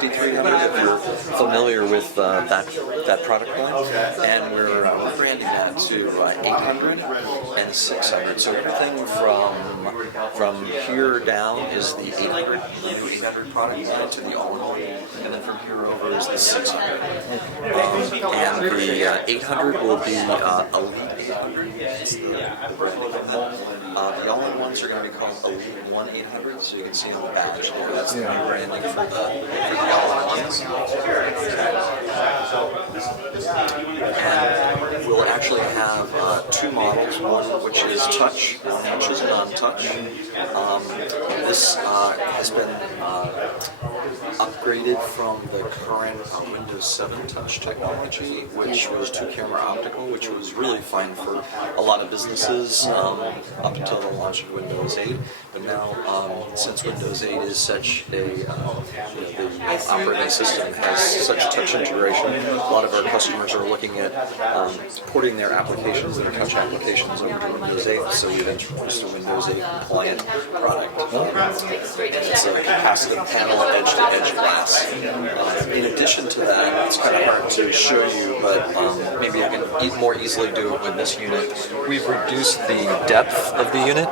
6300 if you're familiar with that product line, and we're branding that to 800 and 600. So everything from here down is the 800, the new 800 product line to the all-in-one, and then from here over is the 600. And the 800 will be Elite 800. The all-in-ones are going to be called Elite 1-800, so you can see on the badge there. That's the new branding for the all-in-ones. And we'll actually have two models, one which is touch, one which is non-touch. This has been upgraded from the current Windows 7 touch technology, which was two-camera optical, which was really fine for a lot of businesses up until the launch of Windows 8. But now, since Windows 8 is such the operating system has such touch integration, a lot of our customers are looking at porting their applications, their touch applications, over to Windows 8. So we've introduced a Windows 8 compliant product. It's a capacitive panel edge-to-edge glass. In addition to that, it's kind of hard to show you, but maybe I can more easily do it with this unit. We've reduced the depth of the unit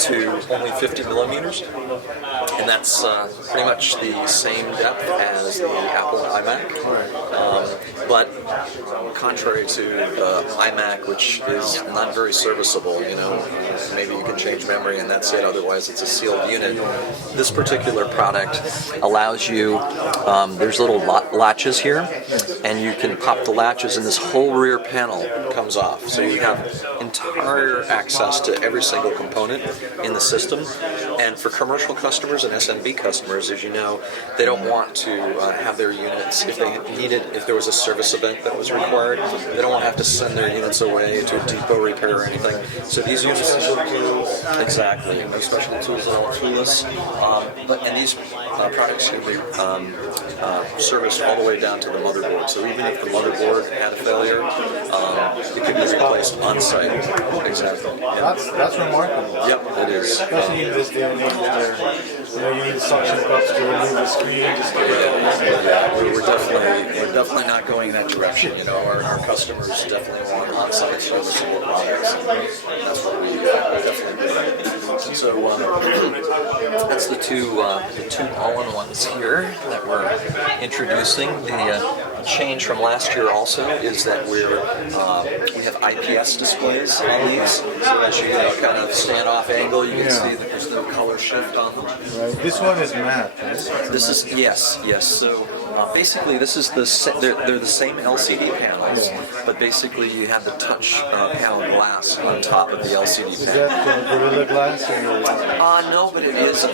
to only 50 millimeters, and that's pretty much the same depth as the Apple iMac. But contrary to the iMac, which is not very serviceable, maybe you can change memory and that's it, otherwise it's a sealed unit. This particular product allows you, there's little latches here, and you can pop the latches and this whole rear panel comes off. So you have entire access to every single component in the system. And for commercial customers and SMB customers, as you know, they don't want to have their units, if they needed, if there was a service event that was required, they don't want to have to send their units away to a depot repair or anything. So these units exactly, no special tools at all, toolless. And these products can be serviced all the way down to the motherboard. So even if the motherboard had a failure, it could be replaced on site. Exactly. Yeah. That's remarkable. Yep, it is. Especially in this day and age where you need suction cups to remove the screen. We're definitely not going in that direction. Our customers definitely want on-site serviceable products. That's what we definitely do. So that's the two all-in-ones here that we're introducing. The change from last year also is that we have IPS displays on these, so as you kind of stand off angle, you can see that there's no color shift on them. Right. This one is matte. This is yes. So basically, this is they're the same LCD panels, but basically you have the touch panel glass on top of the LCD panel. Is that Gorilla Glass? No, but it's a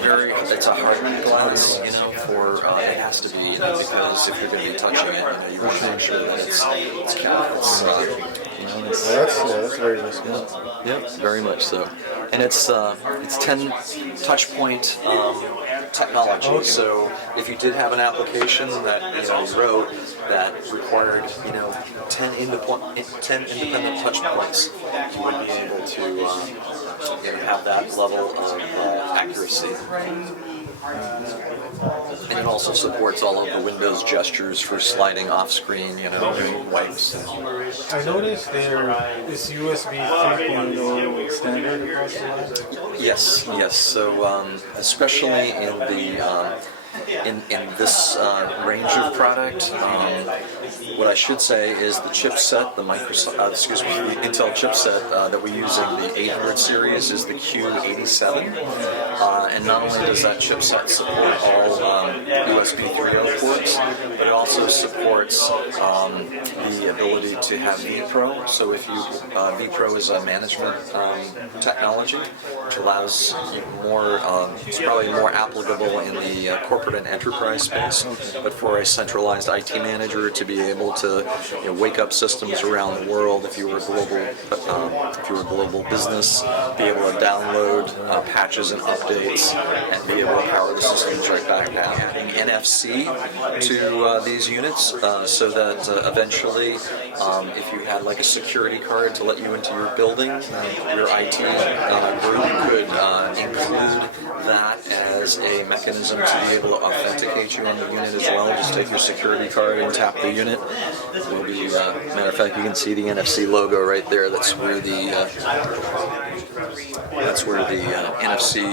hardened glass. For it has to be because if you're going to be touching it, you want to make sure that it's That's very risky. Yep, very much so. And it's 10 touch point technology. Okay. So if you did have an application that you wrote that required 10 independent touch points, you would be able to have that level of accuracy. And it also supports all of the Windows gestures for sliding off screen, doing wipes. I noticed there is USB 3.0 standard across the line. Yes. So especially in the in this range of product, what I should say is the chipset, the Intel chipset that we use in the 800 series is the Q87, and not only does that chipset support all USB 3.0 ports, but it also supports the ability to have vPro. So if vPro is a management technology, which allows you more, it's probably more applicable in the corporate and enterprise space, but for a centralized IT manager to be able to wake up systems around the world, if you were a global business, be able to download patches and updates, and be able to power the systems right back down. Adding NFC to these units so that eventually, if you had like a security card to let you into your building, your IT group could include that as has a mechanism to be able to authenticate you on the unit as well. Just take your security card and tap the unit. Will be, matter of fact, you can see the NFC logo right there. That's where the NFC